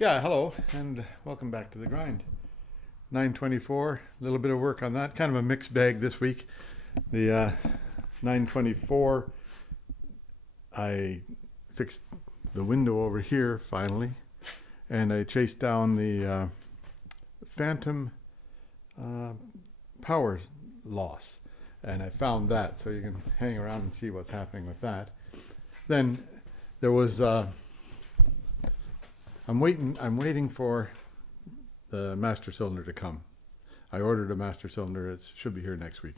Yeah, hello, and welcome back to the grind. 924, a little bit of work on that. Kind of a mixed bag this week. The 924, I fixed the window over here finally, and I chased down the phantom uh, power loss, and I found that, so you can hang around and see what's happening with that. Then there was I'm waiting for the master cylinder to come. I ordered a master cylinder. It should be here next week.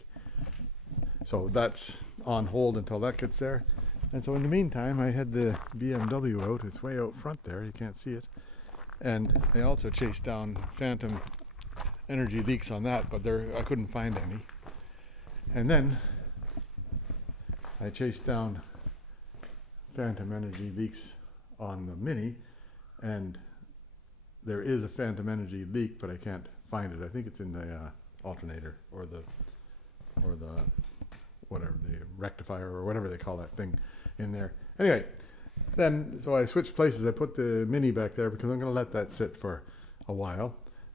So that's on hold until that gets there. And so in the meantime, I had the BMW out. It's way out front there. You can't see it. And I also chased down phantom energy leaks on that, but I couldn't find any. And then I chased down phantom energy leaks on the Mini, and there is a phantom energy leak, but I can't find it. I think it's in the alternator or the whatever, the rectifier or whatever they call that thing in there. Anyway, then so I switched places. I put the Mini back there because I'm going to let that sit for a while,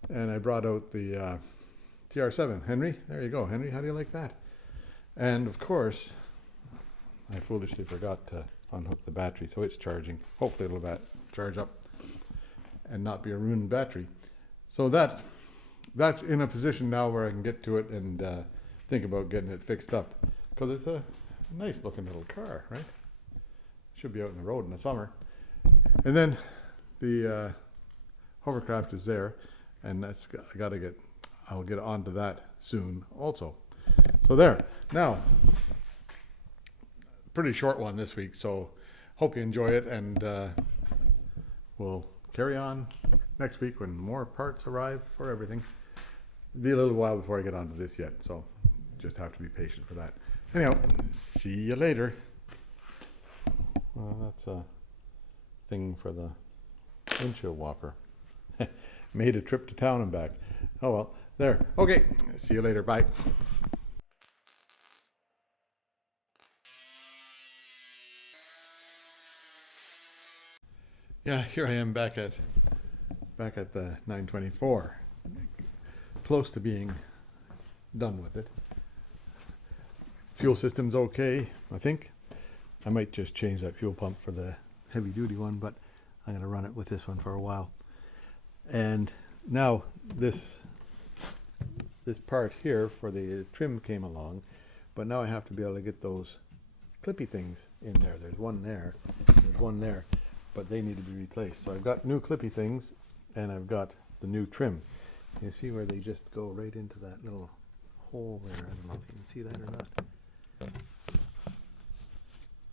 and I brought out the TR7. Henry, there you go. Henry, how do you like that? And of course, I foolishly forgot to unhook the battery, so it's charging. Hopefully it'll charge up and not be a ruined battery. So that's in a position now where I can get to it and think about getting it fixed up, because it's a nice looking little car, right? Should be out in the road in the summer. And then the Hovercraft is there, and I'll get onto that soon also. So there. Now, pretty short one this week, so hope you enjoy it, and we'll carry on next week when more parts arrive for everything. It'll be a little while before I get onto this yet, so just have to be patient for that. Anyhow, see you later. Well, that's a thing for the windshield whopper. Made a trip to town and back. Oh well, there. Okay, see you later. Bye. Yeah, here I am back at the 924. Close to being done with it. Fuel system's okay, I think. I might just change that fuel pump for the heavy duty one, but I'm going to run it with this one for a while. And now this part here for the trim came along, but now I have to be able to get those clippy things in there. There's one there, there's one there, but they need to be replaced. So I've got new clippy things, and I've got the new trim. You see where they just go right into that little hole there. I don't know if you can see that or not.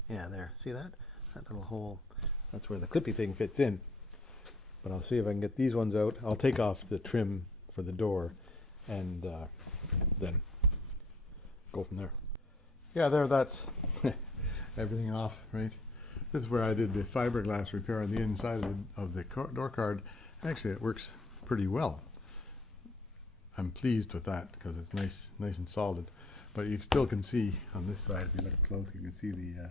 Yeah, there. See that? That little hole. That's where the clippy thing fits in. But I'll see if I can get these ones out. I'll take off the trim for the door and then go from there. Yeah, there, that's everything off, right? This is where I did the fiberglass repair on the inside of the door card. Actually, it works pretty well. I'm pleased with that because it's nice and solid. But you still can see on this side, if you look close, you can see the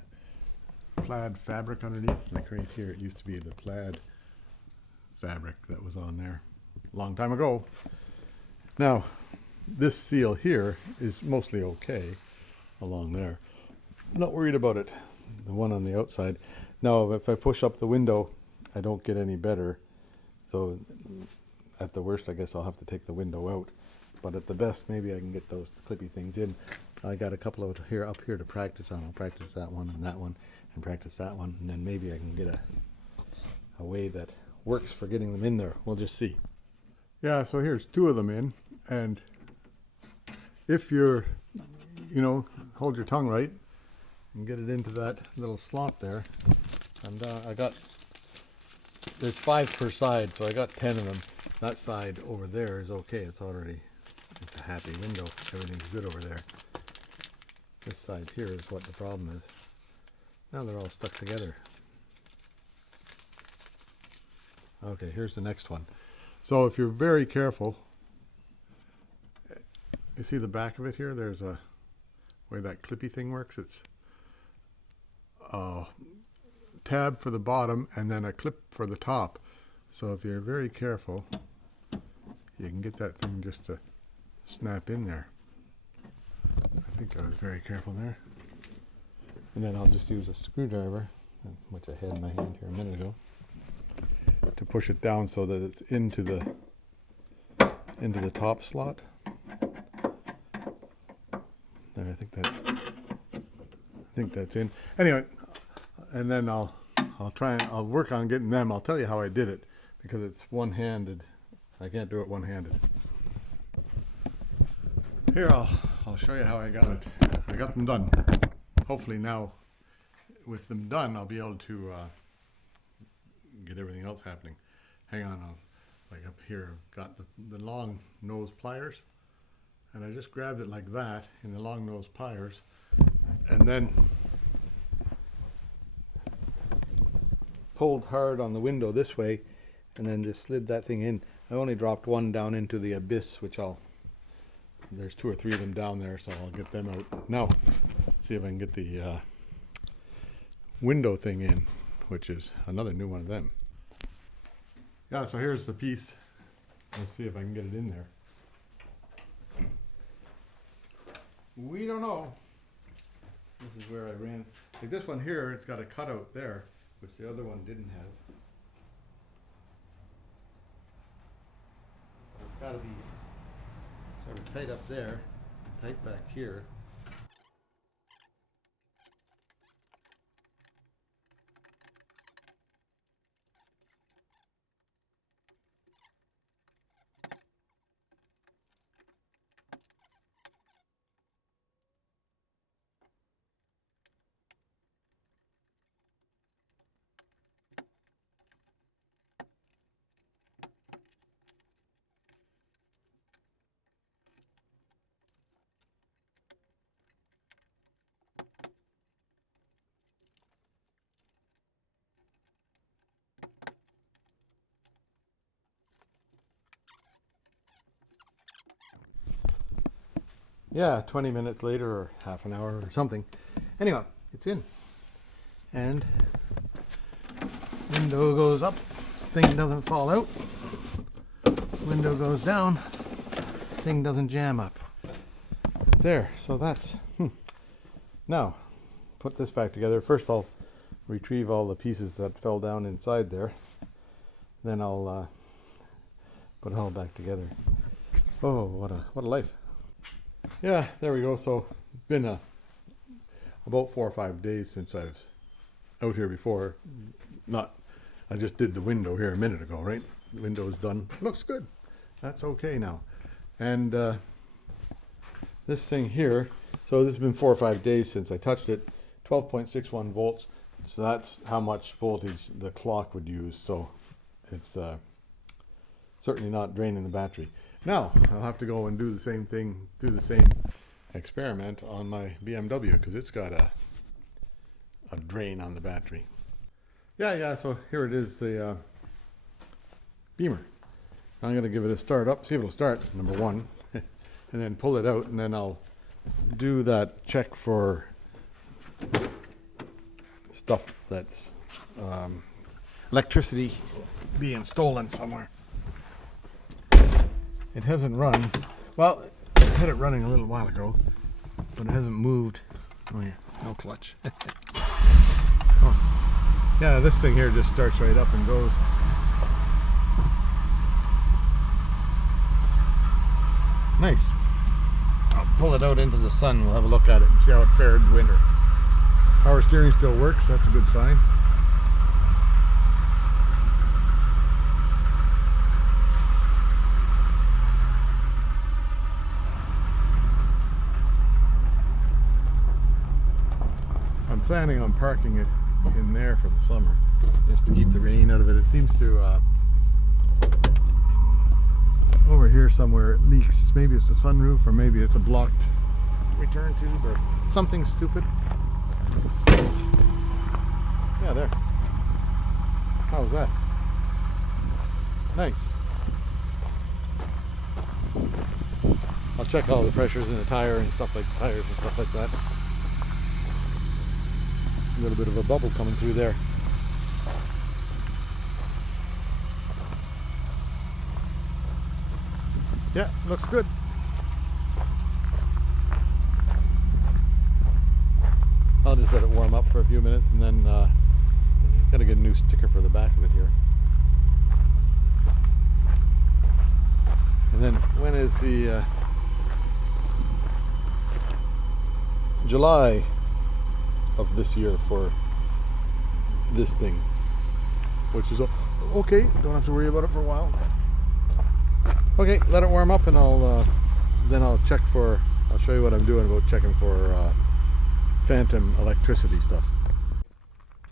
plaid fabric underneath. Like right here, it used to be the plaid fabric that was on there a long time ago. Now, this seal here is mostly okay along there. I'm not worried about it. The one on the outside. Now, if I push up the window, I don't get any better. So at the worst, I guess I'll have to take the window out. But at the best, maybe I can get those clippy things in. I got a couple of up here to practice on. I'll practice that one, and practice that one, and then maybe I can get a way that works for getting them in there. We'll just see. Yeah, so here's two of them in, and if you're, hold your tongue right and get it into that little slot there. And there's 5 per side, so I got 10 of them. That side over there is okay. It's a happy window. Everything's good over there. This side here is what the problem is. Now they're all stuck together. Okay, here's the next one. So if you're very careful, you see the back of it here? There's a way that clippy thing works. It's a tab for the bottom and then a clip for the top. So if you're very careful, you can get that thing just to snap in there. I think I was very careful there. And then I'll just use a screwdriver, which I had in my hand here a minute ago, to push it down so that it's into the top slot. There, I think that's in. Anyway, and then I'll work on getting them. I'll tell you how I did it, because it's one-handed. I can't do it one-handed. Here, I'll show you how I got it. I got them done. Hopefully now, with them done, I'll be able to get everything else happening. Hang on, like up here, I've got the long nose pliers, and I just grabbed it like that in the long nose pliers, and then pulled hard on the window this way, and then just slid that thing in. I only dropped one down into the abyss, which there's 2 or 3 of them down there, so I'll get them out. Now, see if I can get the window thing in, which is another new one of them. Yeah, so here's the piece. Let's see if I can get it in there. We don't know. This is where I ran. Like this one here, it's got a cutout there, which the other one didn't have. It's got to be sort of tight up there, tight back here. Yeah, 20 minutes later or half an hour or something. Anyway, it's in. And window goes up, thing doesn't fall out. Window goes down, thing doesn't jam up. There, so that's... Now, put this back together. First I'll retrieve all the pieces that fell down inside there. Then I'll put it all back together. Oh, what a life. Yeah, there we go. So it's been about 4 or 5 days since I was out here before. I just did the window here a minute ago, right? The window's done. Looks good. That's okay now. And this thing here, so this has been 4 or 5 days since I touched it. 12.61 volts. So that's how much voltage the clock would use. So it's certainly not draining the battery. Now, I'll have to go and do the same thing, do the same experiment on my BMW, because it's got a drain on the battery. Yeah, so here it is, the Beamer. I'm going to give it a start up, see if it'll start, number one, and then pull it out, and then I'll do that check for stuff that's electricity being stolen somewhere. It hasn't run. Well, I had it running a little while ago, but it hasn't moved. Oh yeah, no clutch. Oh. Yeah, this thing here just starts right up and goes. Nice. I'll pull it out into the sun. We'll have a look at it and see how it fared in winter. Power steering still works. That's a good sign. Planning on parking it in there for the summer, just to keep the rain out of it. It seems to over here somewhere it leaks. Maybe it's the sunroof, or maybe it's a blocked return tube, or something stupid. Yeah, there. How was that? Nice. I'll check all the pressures in the tire and stuff like tires and stuff like that. A little bit of a bubble coming through there. Yeah, looks good. I'll just let it warm up for a few minutes and then gotta get a new sticker for the back of it here. And then when is the July of this year for this thing, which is okay, don't have to worry about it for a while. Okay, let it warm up and then I'll show you what I'm doing about checking for phantom electricity stuff.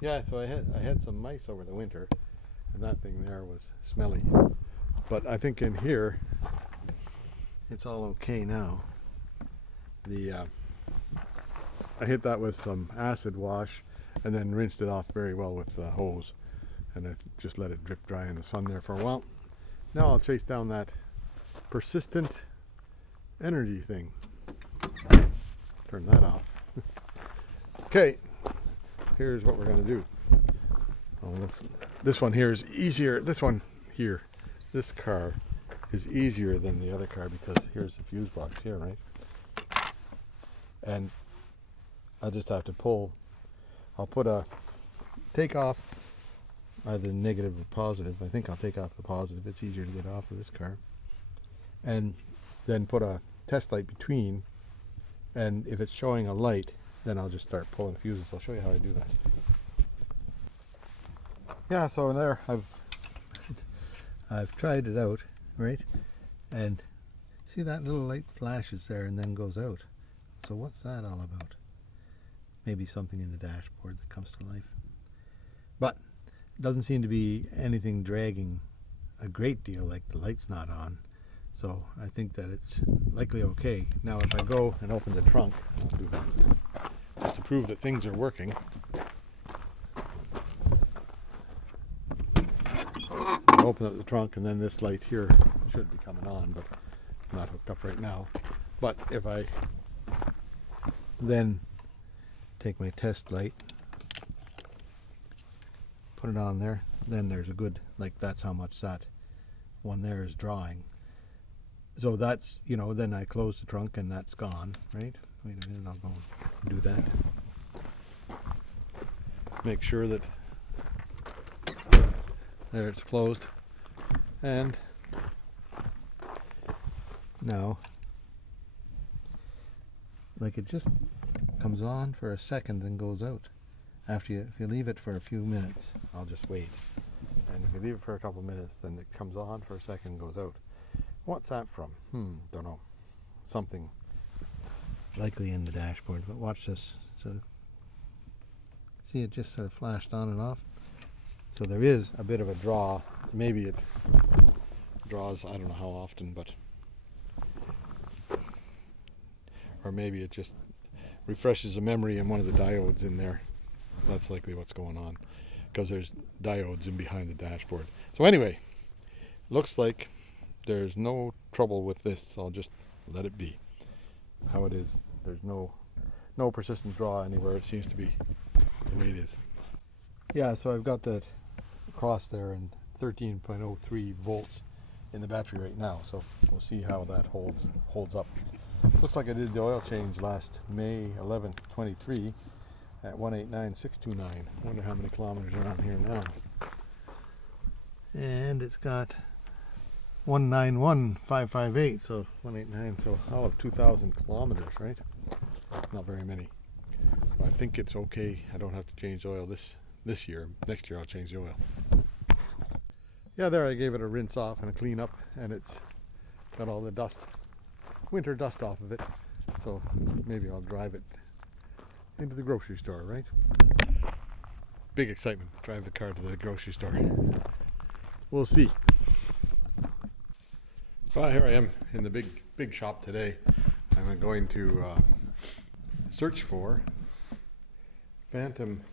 Yeah, so I had some mice over the winter and that thing there was smelly, but I think in here it's all okay now. I hit that with some acid wash and then rinsed it off very well with the hose, and I just let it drip dry in the sun there for a while. Now I'll chase down that persistent energy thing. Turn that off. Okay, here's what we're going to do. This one here is easier. This one here, this car is easier than the other car because here's the fuse box here, right? And I'll just have to pull. I'll take off either negative or positive. I think I'll take off the positive. It's easier to get off of this car. And then put a test light between. And if it's showing a light, then I'll just start pulling fuses. I'll show you how I do that. Yeah, so there I've tried it out, right? And see that little light flashes there and then goes out. So what's that all about? Maybe something in the dashboard that comes to life. But it doesn't seem to be anything dragging a great deal, like the light's not on. So I think that it's likely okay. Now if I go and open the trunk, I'll do that just to prove that things are working. I'll open up the trunk and then this light here should be coming on, but it's not hooked up right now. But if I then take my test light, put it on there, then there's a good, like that's how much that one there is drawing. So that's, then I close the trunk and that's gone, right? Wait a minute, I'll go and do that. Make sure that there it's closed. And now, like it just comes on for a second and goes out. If you leave it for a few minutes, I'll just wait. And if you leave it for a couple minutes, then it comes on for a second and goes out. What's that from? Don't know. Something likely in the dashboard, but watch this. So see, it just sort of flashed on and off. So there is a bit of a draw. Maybe it draws, I don't know how often, but or maybe it just refreshes a memory in one of the diodes in there. That's likely what's going on, because there's diodes in behind the dashboard. So anyway, looks like there's no trouble with this. I'll just let it be how it is. There's no persistent draw anywhere. It seems to be the way it is. Yeah, so I've got that across there and 13.03 volts in the battery right now. So we'll see how that holds up. Looks like I did the oil change last May 11th, 23 at 189,629. Wonder how many kilometers are on here now. And it's got 191,558, so 189, so all of 2,000 kilometers, right? Not very many. So I think it's okay. I don't have to change oil this year. Next year I'll change the oil. Yeah, there I gave it a rinse off and a clean up, and it's got all the dust, winter dust off of it. So maybe I'll drive it into the grocery store, right? Big excitement, drive the car to the grocery store. We'll see. Well, here I am in the big shop today. I'm going to search for phantom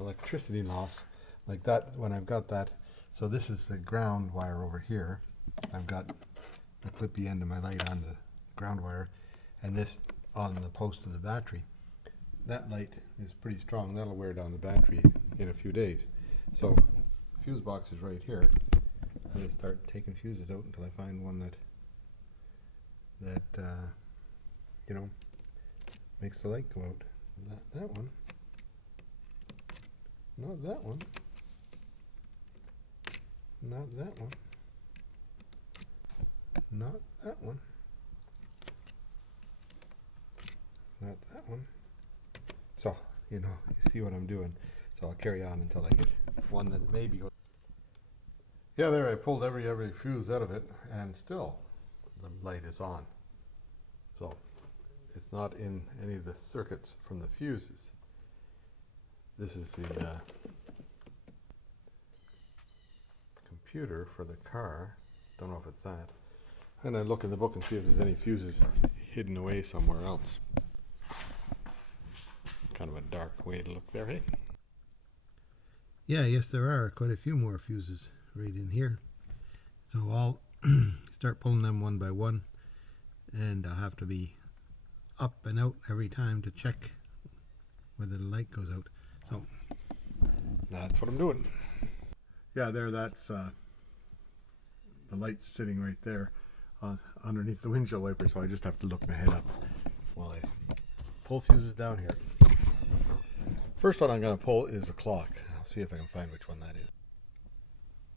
electricity loss, like that when I've got that. So this is the ground wire over here. I've got the clippy end of my light on the ground wire, and this on the post of the battery. That light is pretty strong. That'll wear down the battery in a few days. So the fuse box is right here. I'll just start taking fuses out until I find one that you know, makes the light go out. That one. Not that one. Not that one. Not that one. Not that one. So, you know, you see what I'm doing. So I'll carry on until I get one that maybe goes. Yeah, there I pulled every fuse out of it, and still the light is on. So it's not in any of the circuits from the fuses. This is the computer for the car. Don't know if it's that. And I look in the book and see if there's any fuses hidden away somewhere else. Kind of a dark way to look there, hey? Yeah, yes, there are quite a few more fuses right in here. So I'll start pulling them one by one, and I'll have to be up and out every time to check whether the light goes out. So that's what I'm doing. Yeah, there, that's the light's sitting right there underneath the windshield wiper, so I just have to look my head up while I pull fuses down here. First one I'm going to pull is the clock. I'll see if I can find which one that is.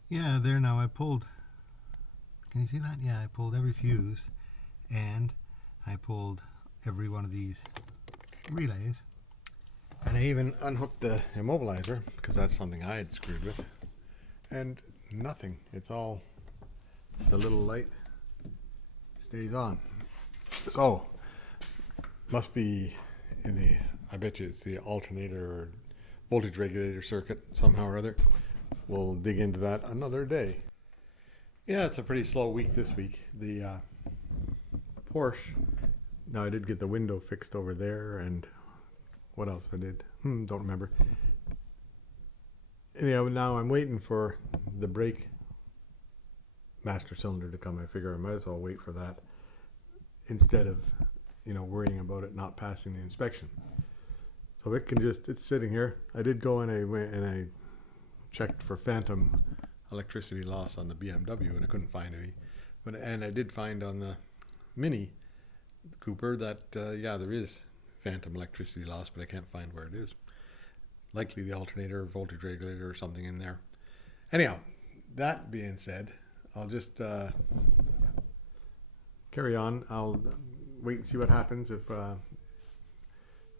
Yeah, there now I pulled. Can you see that? Yeah, I pulled every fuse, and I pulled every one of these relays. And I even unhooked the immobilizer, because that's something I had screwed with. And nothing. It's all, the little light stays on. So, must be in the, I bet you it's the alternator or voltage regulator circuit somehow or other. We'll dig into that another day. Yeah, it's a pretty slow week this week. The Porsche, now I did get the window fixed over there, and what else I did? Don't remember. Anyhow, now I'm waiting for the brake master cylinder to come. I figure I might as well wait for that instead of, you know, worrying about it not passing the inspection. So it can just, it's sitting here. I did go and I checked for phantom electricity loss on the BMW, and I couldn't find any. And I did find on the Mini Cooper that yeah, there is phantom electricity loss, but I can't find where it is. Likely the alternator, voltage regulator, or something in there. Anyhow, that being said, I'll just carry on. I'll wait and see what happens. If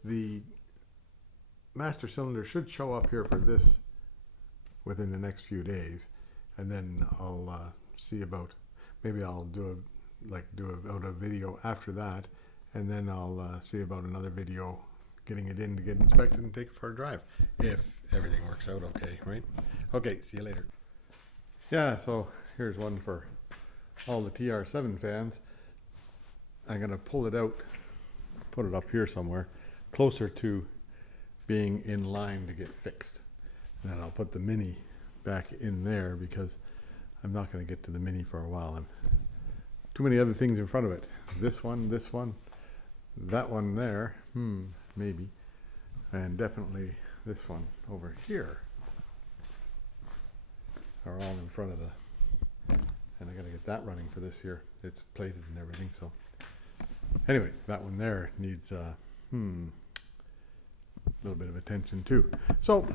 the master cylinder should show up here for this within the next few days, and then I'll see about, maybe I'll do a video after that, and then I'll see about another video getting it in to get inspected and take it for a drive, if everything works out okay, right? Okay, see you later. Yeah, so here's one for all the TR7 fans. I'm gonna pull it out, put it up here somewhere, closer to being in line to get fixed. And then I'll put the Mini back in there, because I'm not gonna get to the Mini for a while. And too many other things in front of it. This one, that one there, maybe, and definitely this one over here are all in front of the, and I gotta get that running for this year. It's plated and everything, so anyway, that one there needs a little bit of attention too. So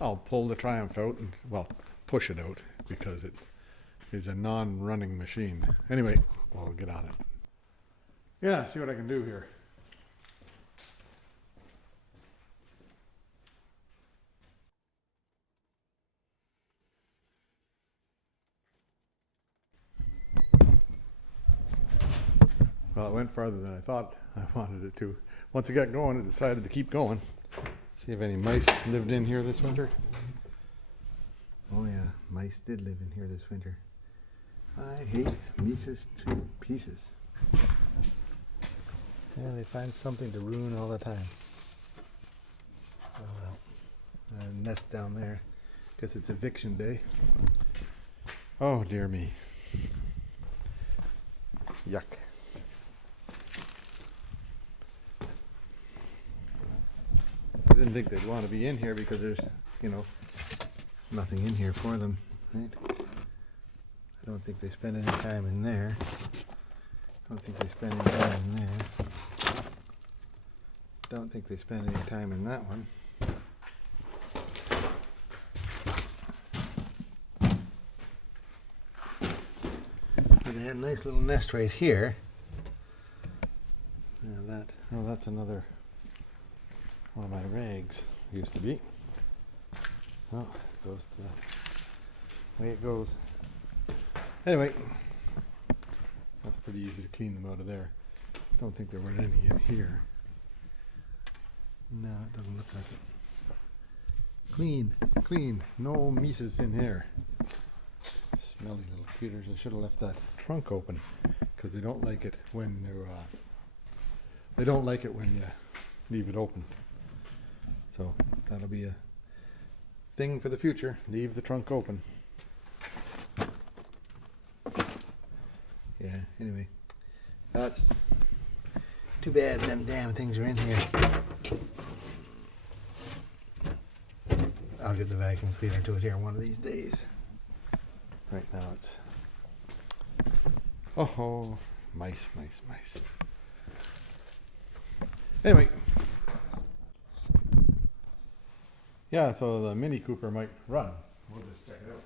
I'll pull the Triumph out and, well, push it out, because it is a non-running machine. Anyway, we'll get on it. Yeah, see what I can do here. Well, it went farther than I thought I wanted it to. Once it got going, it decided to keep going. See if any mice lived in here this winter. Oh yeah, mice did live in here this winter. I hate mice to pieces. Yeah, they find something to ruin all the time. Oh well. A nest down there. Guess it's eviction day. Oh dear me. Yuck. I didn't think they'd want to be in here, because there's, you know, nothing in here for them, right? I don't think they spend any time in there. Don't think they spend any time in there. Don't think they spend any time in that one. They had a nice little nest right here. Now that's another one of my rags. Used to be. Oh, it goes to the way it goes. Anyway, that's pretty easy to clean them out of there. Don't think there were any in here. No, it doesn't look like it. Clean, clean. No mices in here. Smelly little critters. I should have left that trunk open because they don't like it when they don't like it when you leave it open. So that'll be a thing for the future. Leave the trunk open. Yeah, anyway. That's too bad them damn things are in here. I'll get the vacuum cleaner to it here one of these days. Right now it's... Oh, mice, mice, mice. Anyway. Yeah, so the Mini Cooper might run. We'll just check it out.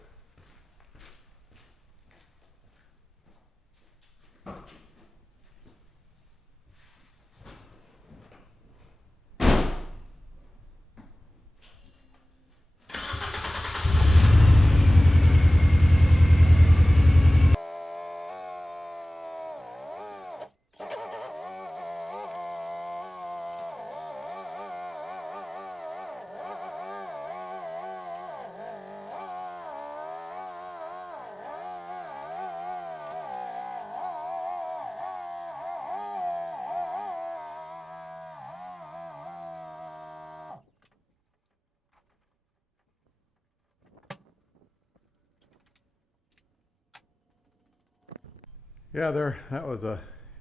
Yeah, that was a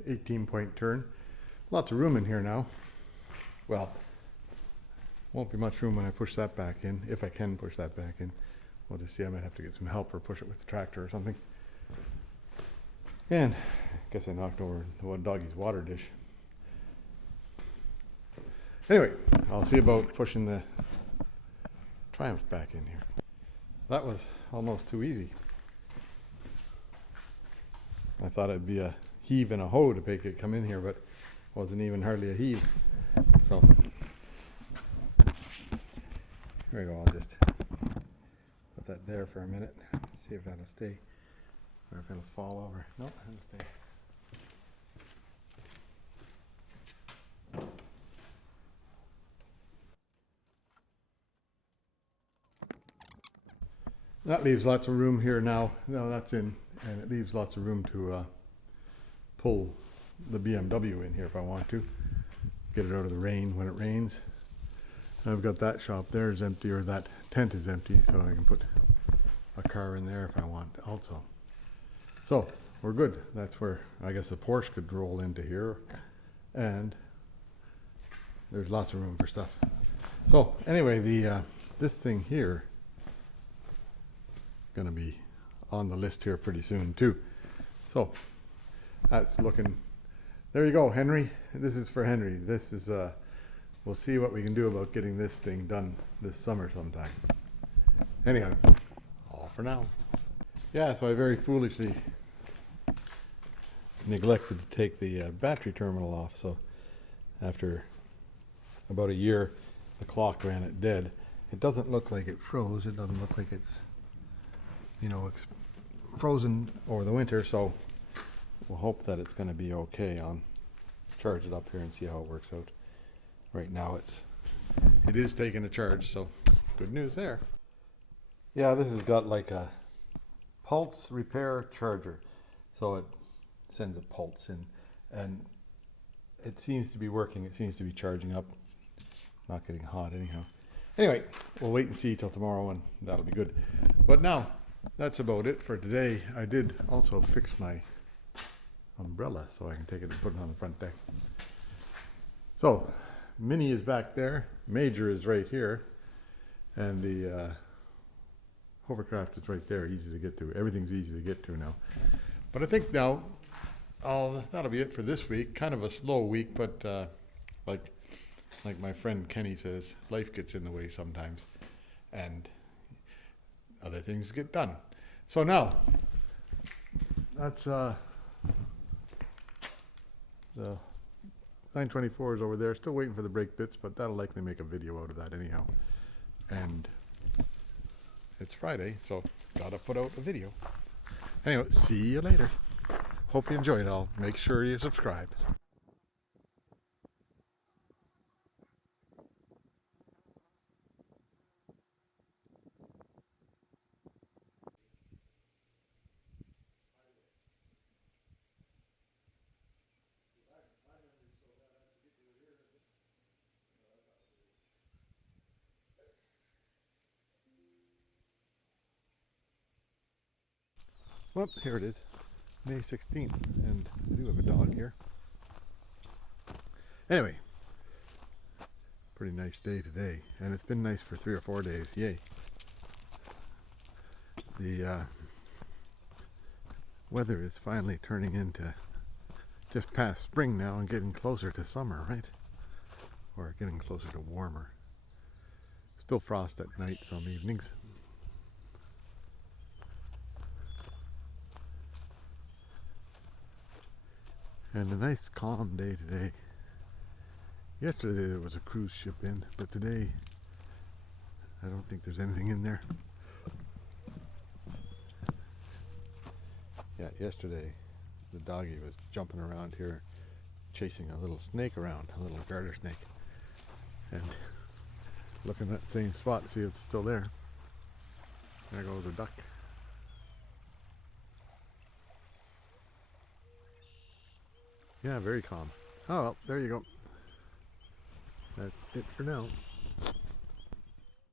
18-point turn. Lots of room in here now. Well, won't be much room when I push that back in, if I can push that back in. We'll just see, I might have to get some help or push it with the tractor or something. And I guess I knocked over the one doggy's water dish. Anyway, I'll see about pushing the Triumph back in here. That was almost too easy. I thought it'd be a heave and a hoe to make it come in here, but it wasn't even hardly a heave. So there we go. I'll just put that there for a minute. See if that'll stay, or if it'll fall over. Nope, it'll stay. That leaves lots of room here now. No, that's in, and it leaves lots of room to pull the BMW in here if I want to. Get it out of the rain when it rains. And I've got that shop there is empty, or that tent is empty, so I can put a car in there if I want also. So we're good. That's where I guess the Porsche could roll into here, and there's lots of room for stuff. So anyway, the this thing here going to be on the list here pretty soon too. So that's looking, there you go, Henry. This is for Henry. This is we'll see what we can do about getting this thing done this summer sometime. Anyhow, all for now. Yeah, so I very foolishly neglected to take the battery terminal off, so after about a year the clock ran it dead. It doesn't look like it froze. It doesn't look like it's, you know, frozen over the winter, so we'll hope that it's going to be okay. I'll charge it up here and see how it works out. Right now it is taking a charge, so good news there. Yeah, this has got like a pulse repair charger, so it sends a pulse in, and it seems to be working. It seems to be charging up, not getting hot anyhow. Anyway, we'll wait and see till tomorrow, and that'll be good. But now, that's about it for today. I did also fix my umbrella so I can take it and put it on the front deck. So, Mini is back there, Major is right here, and the Hovercraft is right there, easy to get to. Everything's easy to get to now. But I think now, that'll be it for this week. Kind of a slow week, but like my friend Kenny says, life gets in the way sometimes, and other things get done. So now, that's the 924 is over there. Still waiting for the brake bits, but that'll likely make a video out of that anyhow. And it's Friday, so gotta put out a video. Anyway, see you later. Hope you enjoyed it all. Make sure you subscribe. Well, here it is, May 16th, and I do have a dog here. Anyway, pretty nice day today, and it's been nice for 3 or 4 days. Yay. The weather is finally turning into just past spring now and getting closer to summer, right? Or getting closer to warmer. Still frost at night some evenings. And a nice calm day today. Yesterday there was a cruise ship in, but today I don't think there's anything in there. Yeah, yesterday the doggy was jumping around here chasing a little snake around, a little garter snake, and looking at the same spot to see if it's still there. There goes a duck. Yeah, very calm. Oh well, there you go. That's it for now.